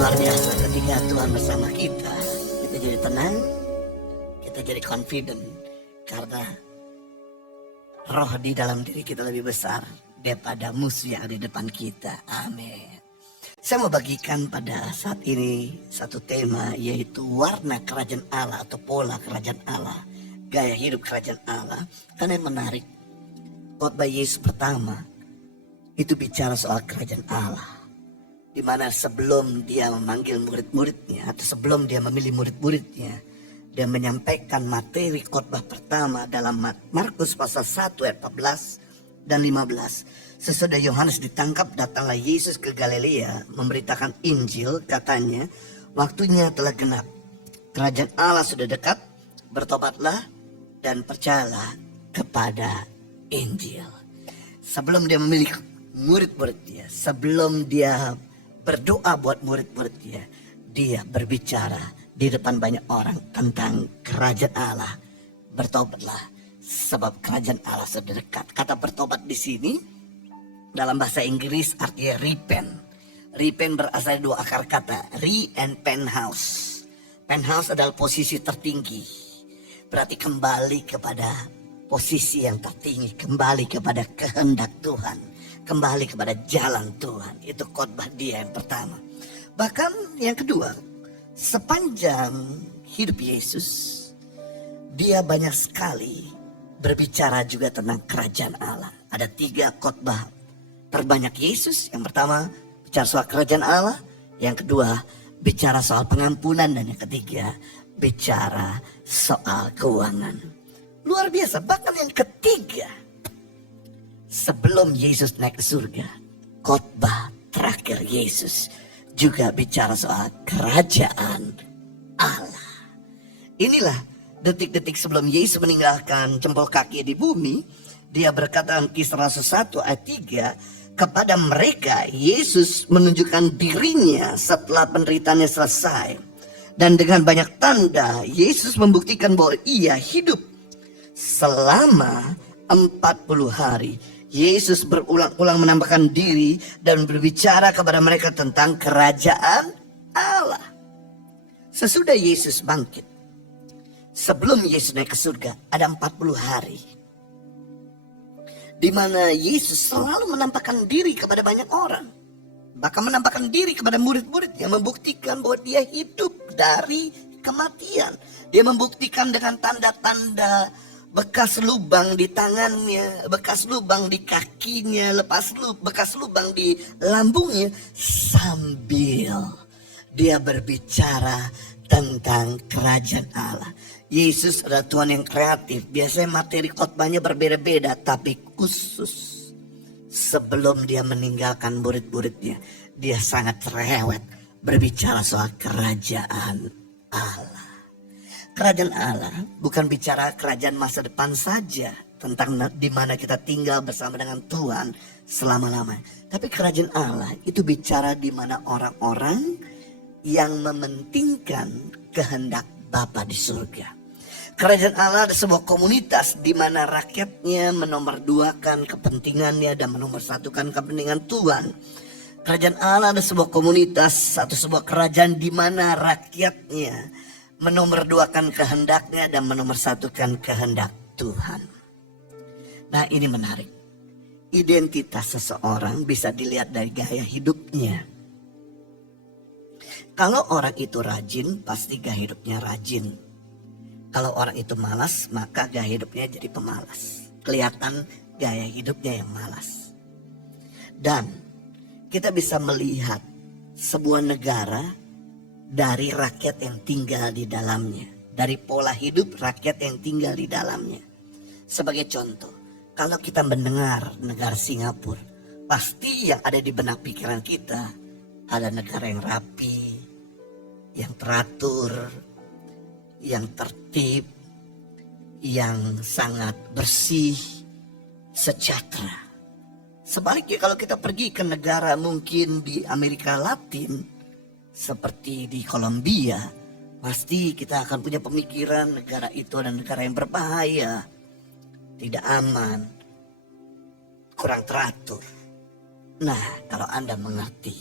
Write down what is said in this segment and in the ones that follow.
Luar biasa ketika Tuhan bersama kita jadi tenang, kita jadi confident karena roh di dalam diri kita lebih besar daripada musuh yang ada di depan kita. Amin. Saya mau bagikan pada saat ini satu tema, yaitu warna kerajaan Allah atau pola kerajaan Allah, gaya hidup kerajaan Allah. Karena yang menarik, khotbah Yesus pertama itu bicara soal kerajaan Allah, di mana sebelum dia memanggil murid-muridnya atau sebelum dia memilih murid-muridnya, dia menyampaikan materi khotbah pertama dalam Markus pasal 1 ayat 14 dan 15. Sesudah Yohanes ditangkap, datanglah Yesus ke Galilea memberitakan Injil. Katanya, waktunya telah genap, kerajaan Allah sudah dekat, bertobatlah dan percayalah kepada Injil. Sebelum dia memilih murid-muridnya, sebelum dia berdoa buat murid-muridnya, dia berbicara di depan banyak orang tentang kerajaan Allah. Bertobatlah sebab kerajaan Allah sudah dekat. Kata bertobat di sini dalam bahasa Inggris artinya repent. Repent berasal dari dua akar kata, re and penthouse. Penthouse adalah posisi tertinggi, berarti kembali kepada posisi yang tertinggi, kembali kepada kehendak Tuhan, kembali kepada jalan Tuhan. Itu khotbah dia yang pertama. Bahkan yang kedua, sepanjang hidup Yesus, dia banyak sekali berbicara juga tentang kerajaan Allah. Ada 3 khotbah terbanyak Yesus. Yang pertama bicara soal kerajaan Allah, yang kedua bicara soal pengampunan, dan yang ketiga bicara soal keuangan. Luar biasa. Bahkan yang ketiga, sebelum Yesus naik ke surga, khotbah terakhir Yesus juga bicara soal kerajaan Allah. Inilah detik-detik sebelum Yesus meninggalkan jempol kaki di bumi. Dia berkata dalam Kisah Rasul 1 ayat 3, kepada mereka Yesus menunjukkan dirinya setelah penderitaannya selesai. Dan dengan banyak tanda Yesus membuktikan bahwa ia hidup selama 40 hari. Yesus berulang-ulang menampakkan diri dan berbicara kepada mereka tentang kerajaan Allah. Sesudah Yesus bangkit, sebelum Yesus naik ke surga, ada 40 hari di mana Yesus selalu menampakkan diri kepada banyak orang. Bahkan menampakkan diri kepada murid-murid yang membuktikan bahwa dia hidup dari kematian. Dia membuktikan dengan tanda-tanda bekas lubang di tangannya, bekas lubang di kakinya, bekas lubang di lambungnya, sambil dia berbicara tentang kerajaan Allah. Yesus adalah Tuhan yang kreatif. Biasanya materi khotbahnya berbeda-beda, tapi khusus sebelum dia meninggalkan murid-muridnya, dia sangat cerewet berbicara soal kerajaan Allah. Kerajaan Allah bukan bicara kerajaan masa depan saja, tentang di mana kita tinggal bersama dengan Tuhan selama-lamanya. Tapi kerajaan Allah itu bicara di mana orang-orang yang mementingkan kehendak Bapa di surga. Kerajaan Allah adalah sebuah komunitas di mana rakyatnya menomorduakan kepentingannya dan menomorsatukan kepentingan Tuhan. Kerajaan Allah adalah sebuah komunitas atau sebuah kerajaan di mana rakyatnya menomorduakan kehendaknya dan menomorsatukan kehendak Tuhan. Nah, ini menarik. Identitas seseorang bisa dilihat dari gaya hidupnya. Kalau orang itu rajin, pasti gaya hidupnya rajin. Kalau orang itu malas, maka gaya hidupnya jadi pemalas. Kelihatan gaya hidupnya yang malas. Dan kita bisa melihat sebuah negara dari rakyat yang tinggal di dalamnya. Dari pola hidup rakyat yang tinggal di dalamnya. Sebagai contoh, kalau kita mendengar negara Singapura, pasti yang ada di benak pikiran kita ada negara yang rapi, yang teratur, yang tertib, yang sangat bersih, sejahtera. Sebaliknya kalau kita pergi ke negara mungkin di Amerika Latin, seperti di Kolombia, pasti kita akan punya pemikiran negara itu adalah negara yang berbahaya, tidak aman, kurang teratur. Nah, kalau Anda mengerti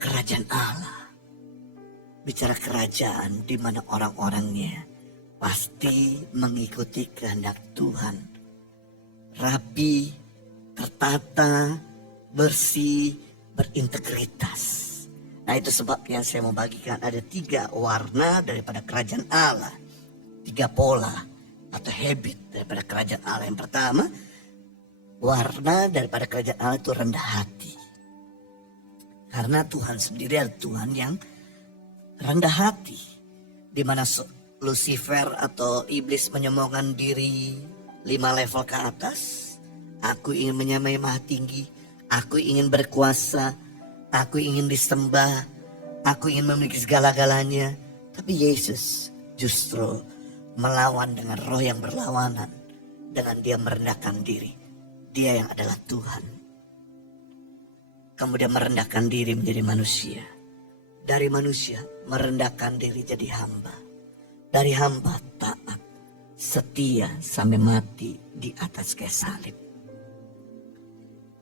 kerajaan Allah, bicara kerajaan di mana orang-orangnya pasti mengikuti kehendak Tuhan. Rapi, tertata, bersih, berintegritas. Nah, itu sebabnya saya mau bagikan ada 3 warna daripada kerajaan Allah. 3 pola atau habit daripada kerajaan Allah. Yang pertama, warna daripada kerajaan Allah itu rendah hati. Karena Tuhan sendiri adalah Tuhan yang rendah hati. Di mana Lucifer atau iblis menyombongkan diri 5 level ke atas. Aku ingin menyamai maha tinggi. Aku ingin berkuasa. Aku ingin disembah. Aku ingin memiliki segala-galanya. Tapi Yesus justru melawan dengan roh yang berlawanan. Dengan dia merendahkan diri. Dia yang adalah Tuhan. Kemudian merendahkan diri menjadi manusia. Dari manusia merendahkan diri jadi hamba. Dari hamba taat, setia sampai mati di atas kayu salib.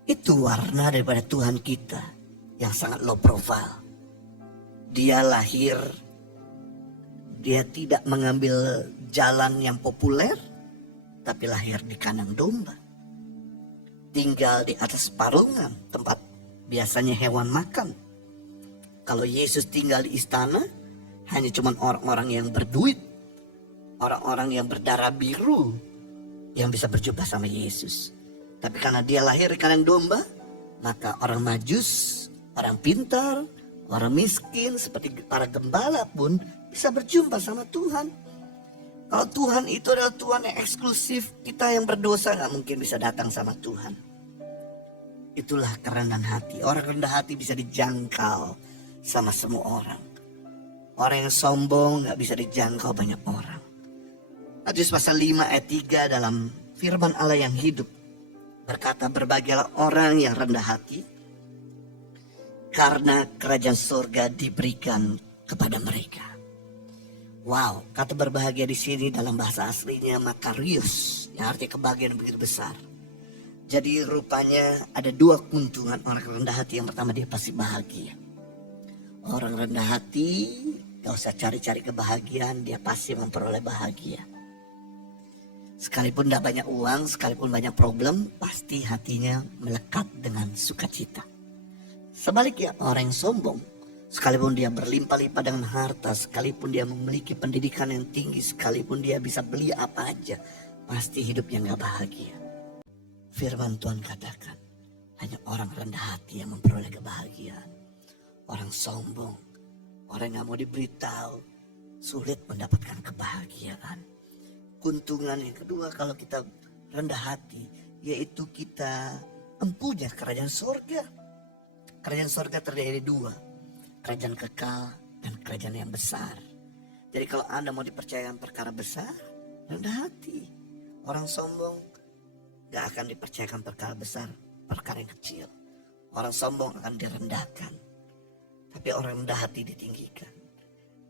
Itu warna daripada Tuhan kita yang sangat low profile. Dia lahir, dia tidak mengambil jalan yang populer, tapi lahir di kandang domba. Tinggal di atas parungan, tempat biasanya hewan makan. Kalau Yesus tinggal di istana, hanya cuma orang-orang yang berduit, orang-orang yang berdarah biru yang bisa berjumpa sama Yesus. Tapi karena dia lahir di kandang domba, maka orang Majus, orang pintar, orang miskin seperti para gembala pun bisa berjumpa sama Tuhan. Kalau Tuhan itu adalah Tuhan yang eksklusif, kita yang berdosa gak mungkin bisa datang sama Tuhan. Itulah kerendahan hati. Orang rendah hati bisa dijangkau sama semua orang. Orang yang sombong gak bisa dijangkau banyak orang. Matius pasal 5 ayat 3 dalam firman Allah yang hidup berkata, berbahagialah orang yang rendah hati, karena kerajaan surga diberikan kepada mereka. Wow, kata berbahagia di sini dalam bahasa aslinya makarios, yang artinya kebahagiaan begitu besar. Jadi rupanya ada 2 keuntungan orang rendah hati. Yang pertama, dia pasti bahagia. Orang rendah hati gak usah cari-cari kebahagiaan, dia pasti memperoleh bahagia. Sekalipun gak banyak uang, sekalipun banyak problem, pasti hatinya melekat dengan sukacita. Sebaliknya orang yang sombong, sekalipun dia berlimpah-limpah dengan harta, sekalipun dia memiliki pendidikan yang tinggi, sekalipun dia bisa beli apa aja, pasti hidupnya gak bahagia. Firman Tuhan katakan, hanya orang rendah hati yang memperoleh kebahagiaan. Orang sombong, orang yang gak mau diberitahu, sulit mendapatkan kebahagiaan. Keuntungan yang kedua kalau kita rendah hati, yaitu kita empunya kerajaan surga. Kerajaan surga terdiri dari 2, kerajaan kekal dan kerajaan yang besar. Jadi kalau Anda mau dipercayakan perkara besar, rendah hati. Orang sombong gak akan dipercayakan perkara besar, perkara yang kecil. Orang sombong akan direndahkan, tapi orang rendah hati ditinggikan.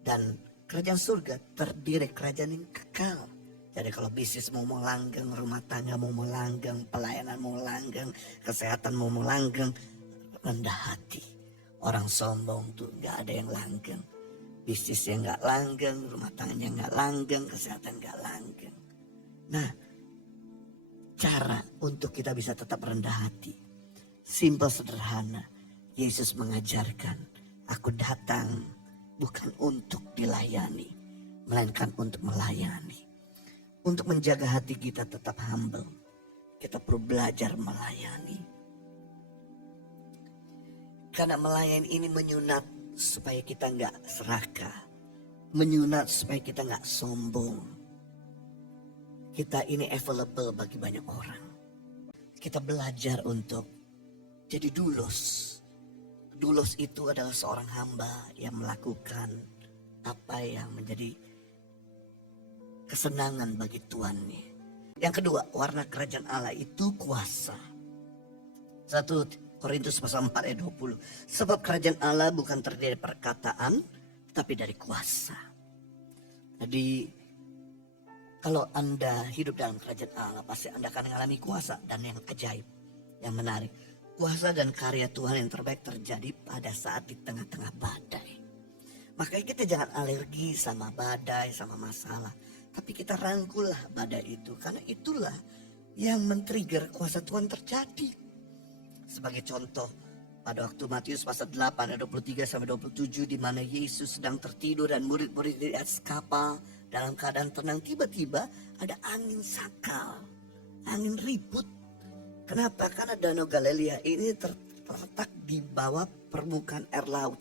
Dan kerajaan surga terdiri kerajaan yang kekal. Jadi kalau bisnis mau langgeng, rumah tangga mau langgeng, pelayanan mau langgeng, kesehatan mau langgeng, rendah hati. Orang sombong tuh gak ada yang langgeng. Bisnisnya gak langgeng, rumah tangganya gak langgeng, kesehatan gak langgeng. Nah, cara untuk kita bisa tetap rendah hati, simpel sederhana. Yesus mengajarkan, aku datang bukan untuk dilayani, melainkan untuk melayani. Untuk menjaga hati kita tetap humble, kita perlu belajar melayani. Karena melayani ini menyunat supaya kita gak serakah, menyunat supaya kita gak sombong. Kita ini available bagi banyak orang. Kita belajar untuk jadi dulos. Dulos itu adalah seorang hamba yang melakukan apa yang menjadi kesenangan bagi tuannya. Yang kedua, warna kerajaan Allah itu kuasa. 1 Korintus pasal 4 ayat 20. Sebab kerajaan Allah bukan terdiri dari perkataan, tetapi dari kuasa. Jadi kalau Anda hidup dalam kerajaan Allah, pasti Anda akan mengalami kuasa. Dan yang ajaib, yang menarik, kuasa dan karya Tuhan yang terbaik terjadi pada saat di tengah-tengah badai. Makanya kita jangan alergi sama badai, sama masalah. Tapi kita rangkullah badai itu. Karena itulah yang men-trigger kuasa Tuhan terjadi. Sebagai contoh, pada waktu Matius pasal 8 ayat 23 sampai 27, di mana Yesus sedang tertidur dan murid-murid di atas kapal dalam keadaan tenang, tiba-tiba ada angin sakal, angin ribut. Kenapa? Karena Danau Galilea ini terletak di bawah permukaan air laut,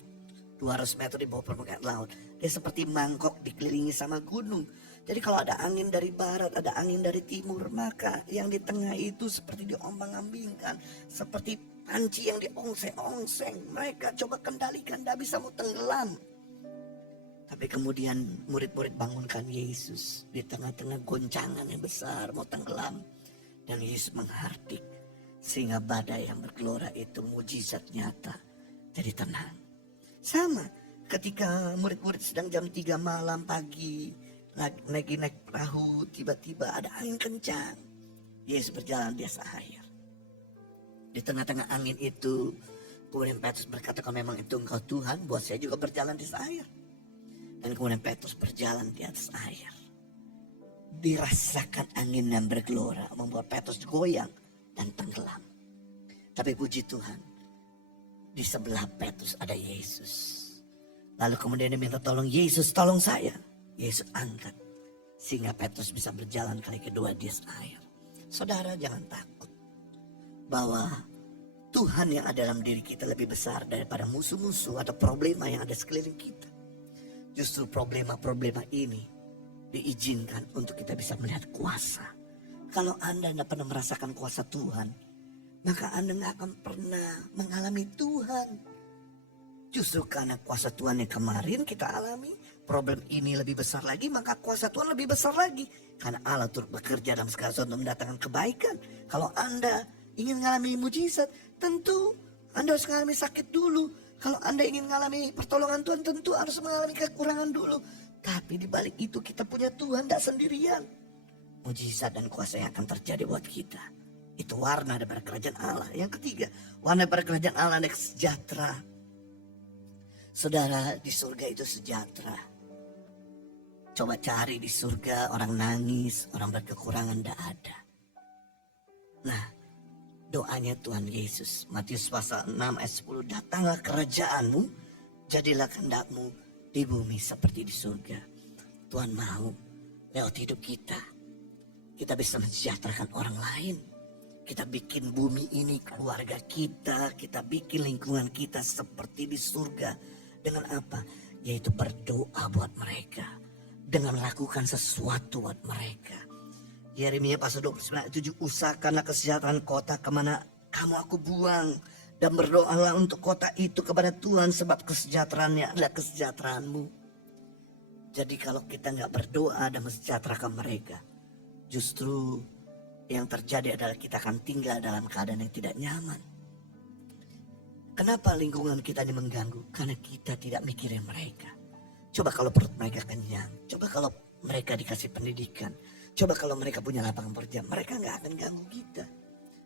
200 meter di bawah permukaan laut. Dia seperti mangkok dikelilingi sama gunung. Jadi kalau ada angin dari barat, ada angin dari timur, maka yang di tengah itu seperti diombang-ambingkan, seperti panci yang diongseng-ongseng. Mereka coba kendalikan, tidak bisa, mau tenggelam. Tapi kemudian murid-murid bangunkan Yesus di tengah-tengah goncangan yang besar, mau tenggelam. Dan Yesus menghardik sehingga badai yang bergelora itu mujizat nyata jadi tenang. Sama ketika murid-murid sedang jam 3 malam pagi lagi naik perahu, tiba-tiba ada angin kencang. Yesus berjalan di atas air. Di tengah-tengah angin itu, kemudian Petrus berkata, kalau memang itu engkau Tuhan, buat saya juga berjalan di atas air. Dan kemudian Petrus berjalan di atas air. Dirasakan angin yang bergelora membuat Petrus goyang dan tenggelam. Tapi puji Tuhan, di sebelah Petrus ada Yesus. Lalu kemudian dia minta tolong, Yesus tolong saya. Yesus angkat sehingga Petrus bisa berjalan kali kedua di atas air. Saudara, jangan takut bahwa Tuhan yang ada dalam diri kita lebih besar daripada musuh-musuh atau problema yang ada sekeliling kita. Justru problema-problema ini diizinkan untuk kita bisa melihat kuasa. Kalau Anda tidak pernah merasakan kuasa Tuhan, maka Anda tidak akan pernah mengalami Tuhan. Justru karena kuasa Tuhan yang kemarin kita alami, problem ini lebih besar lagi, maka kuasa Tuhan lebih besar lagi. Karena Allah turut bekerja dalam segala sesuatu untuk mendatangkan kebaikan. Kalau Anda ingin mengalami mujizat, tentu Anda harus mengalami sakit dulu. Kalau Anda ingin mengalami pertolongan Tuhan, tentu harus mengalami kekurangan dulu. Tapi di balik itu kita punya Tuhan, tidak sendirian. Mujizat dan kuasa yang akan terjadi buat kita. Itu warna daripada kerajaan Allah. Yang ketiga, warna daripada kerajaan Allah adalah sejahtera. Saudara, di surga itu sejahtera. Coba cari di surga orang nangis, orang berkekurangan, tidak ada. Nah, doanya Tuhan Yesus, Matius pasal 6 ayat 10, datanglah kerajaanmu, jadilah kehendakmu di bumi seperti di surga. Tuhan mau lewat hidup kita bisa mensejahterakan orang lain. Kita bikin bumi ini keluarga kita bikin lingkungan kita seperti di surga. Dengan apa? Yaitu berdoa buat mereka. Dengan melakukan sesuatu buat mereka. Yeremia pasal 29 ayat 7, usahakanlah kesejahteraan kota kemana kamu aku buang. Dan berdoalah untuk kota itu kepada Tuhan, sebab kesejahteraannya adalah kesejahteraanmu. Jadi kalau kita nggak berdoa dan mensejahterakan mereka, justru yang terjadi adalah kita akan tinggal dalam keadaan yang tidak nyaman. Kenapa lingkungan kita ini mengganggu? Karena kita tidak mikirin mereka. Coba kalau perut mereka kenyang, coba kalau mereka dikasih pendidikan, coba kalau mereka punya lapangan kerja, mereka nggak akan ganggu kita.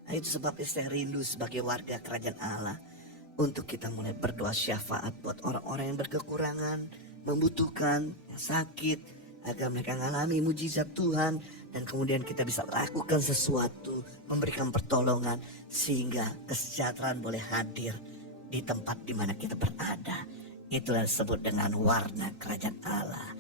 Nah, itu sebabnya saya rindu sebagai warga kerajaan Allah untuk kita mulai berdoa syafaat buat orang-orang yang berkekurangan, membutuhkan, yang sakit, agar mereka mengalami mujizat Tuhan. Dan kemudian kita bisa lakukan sesuatu, memberikan pertolongan, sehingga kesejahteraan boleh hadir di tempat di mana kita berada. Itulah disebut dengan warna kerajaan Allah.